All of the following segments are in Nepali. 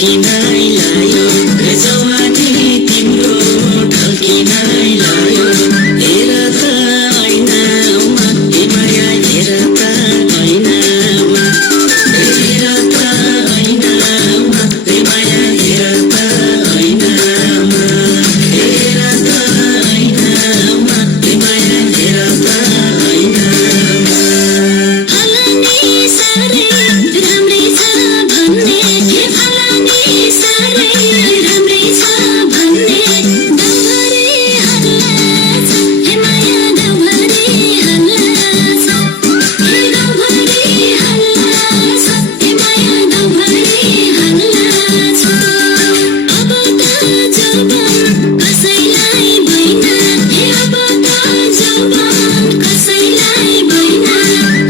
ढल्किनै लायो जवानी तिम्रो ढल्किनै लायो हेर त ऐनामा ए माया हेर त ऐनामा हेर त ऐनामा ए माया हेर त ऐनामा हेर त ऐनामा ए माया हेर त ऐनामा फलानी साह्रै राम्रै छ भन्ने के फलानी साह्रै राम्रै छ भन्ने गाउँभरि हल्ला छ हे माया गाउँभरि हल्ला छ हे गाउँभरि हल्ला छ हे माया गाउँभरि हल्ला छ अब त जौवन कसैलाई भएन हे अब त जौवन कसैलाई भएन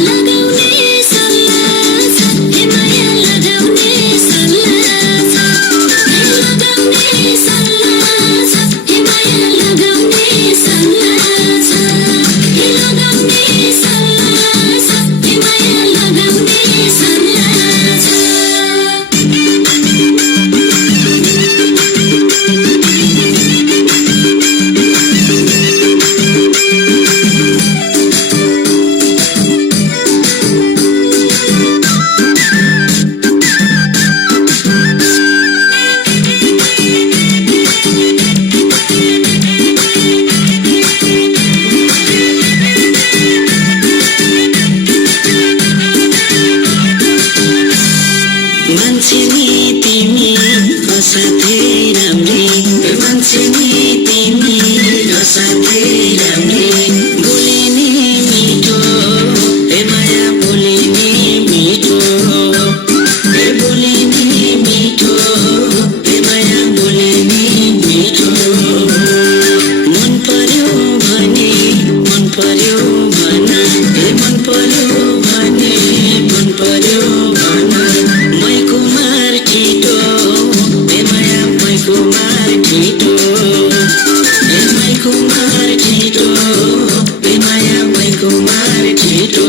लगाउने सल्लाह छ हे माया लगाउने सल्लाह छ हे लगाउने सल्लाह छ हे माया लगाउने सल्लाह छ हे लगाउने सल्लाह छ हे माया लगाउने सल्लाह छ मान्छे नि तिमी असाध्यै राम्री मान्छे नि तिमी असाध्यै राम्री बोली नि मिठो ए माया बोली नि मिठो ए बोली नि मिठो ए माया बोली नि मिठो मन पर्यो भने मन पर्यो भन ए मन पर्यो भने मन पर्यो भन मै कुमार छिटो ए माया मै कुमार छिटो ए मै कुमार छिटो ए माया मै कुमार छिटो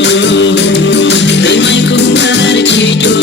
ए मै कुमार छिटो